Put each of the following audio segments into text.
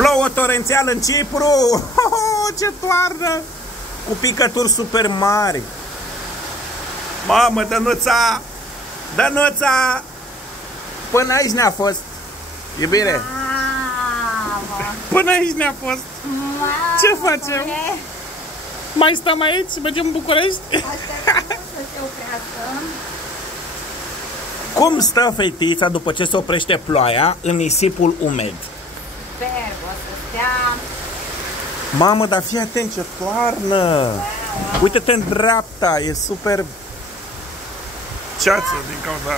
Plouă torențial în Cipru. Ce toarnă! Cu picături super mari. Mamă, Dănuța! Dănuța! Până aici ne-a fost. Iubire. Mamă. Până aici ne-a fost. Mamă, Ce facem? Mai stăm aici? Mergem în București? Așteptăm să se oprească. Cum stă fetița după ce se oprește ploaia în nisipul umed? Sper, o să stea. Mamă, dar fii atent ce toarnă! Uite-te în dreapta, e super ceață din cauza...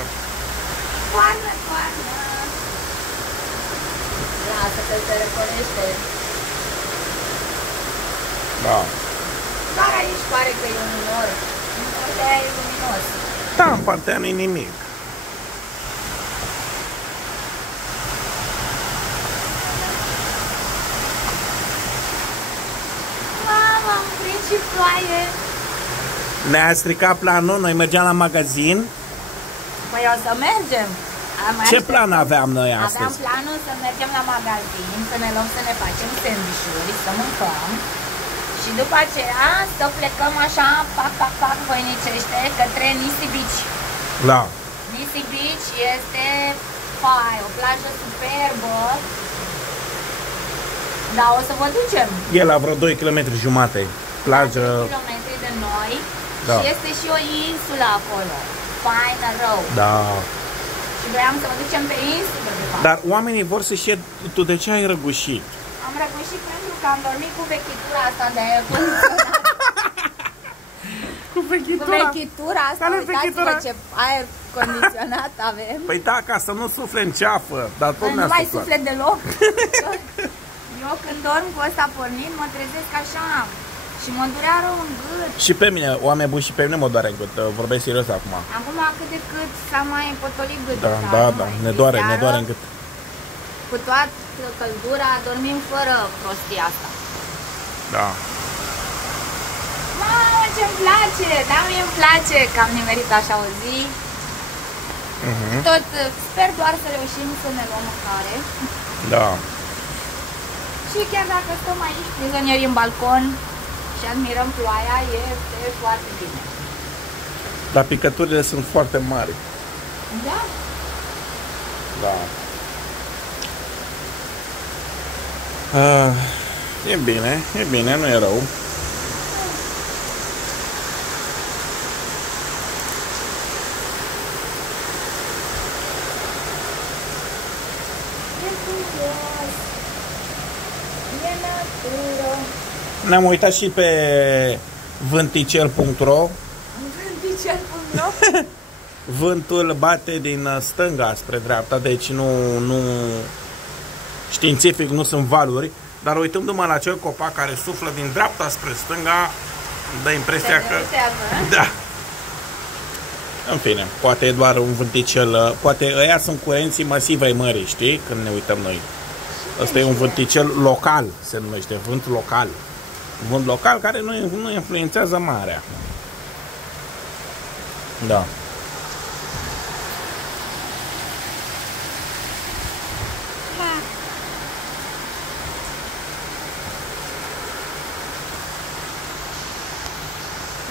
Toarnă, toarnă. Lasă că se recolește. Da. Doar aici pare că e un nor. În partea aia e luminos. Da, în partea nu-i nimic. Mamă, am prins și ploaie. Ne-a stricat planul, noi mergeam la magazin. Păi o să mergem. Ce plan aveam noi Aveam astăzi? planul să mergem la magazin, să ne luăm să ne facem sandvișuri, să mâncăm. Și după aceea să plecăm așa, pac, pac, pac, voinicește, către Nissi Beach. Da. Nissi Beach este o plajă superbă. Da, o să vă ducem. E la vreo 2 km jumate. Plajă. 2 kilometri de noi. Da. Și este și o insulă acolo. Faină rău. Da. Și voiam să vă ducem pe insulă, de fapt. Dar oamenii vor să știe, tu de ce ai răgușit? Am răgușit pentru că am dormit cu vechitura asta de aer condiționat. Cu Cu vechitura asta, Care uitați-vă vechitura? ce aer condiționat avem. Păi da, ca să nu sufle în ceafă, dar tot Nu ne-a mai suflat. suflet deloc. Eu când dorm cu ăsta pornit, mă trezesc așa și mă durea rău în gât. Și pe mine, oameni buni, și pe mine mă doare în gât, vorbesc serios acum. Acum cât de cât s-a mai potolit gâtul. Da, dar da, nu da, mai. ne doare în gât. Cu toată căldura dormim fără prostia asta. Da. Mamă, ce-mi place! Da, mie îmi place că am nimerit așa o zi. Tot sper doar să reușim să ne luăm mâncare. Da. Și chiar dacă stăm aici prizonieri în balcon și admirăm ploaia, este foarte bine. Dar picăturile sunt foarte mari. Da? Da. E bine, nu e rău. E frumos. E natură. Ne-am uitat și pe vânticel.ro. Vânticel.ro. Vântul bate din stânga spre dreapta, deci nu științific nu sunt valuri, dar uitându-mă la acel copac care suflă din dreapta spre stânga, dă impresia că... Da. În fine, poate e doar un vânticel, poate ăia sunt curenții masive ai mării, știi, când ne uităm noi. Ăsta e un vânticel local, se numește, vânt local. Vânt local care nu influențează marea. Da.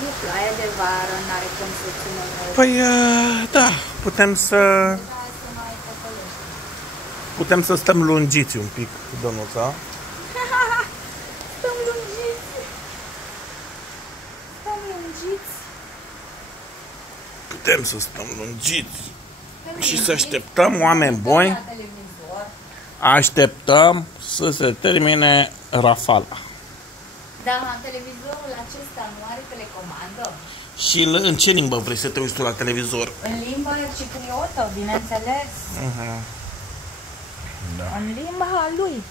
E ploaie de vară, n-are cum să țină mult. Păi, da, putem să stăm lungiți un pic, Dănuța. Stăm lungiți. Stăm lungiți. Putem să stăm lungiți și să așteptăm, oameni buni, așteptăm să se termine rafala. Da, televizorul acesta nu are telecomandă. Și în ce limbă vrei să te uiți tu la televizor? În limba cipriotă, bineînțeles. Da. În limba lui.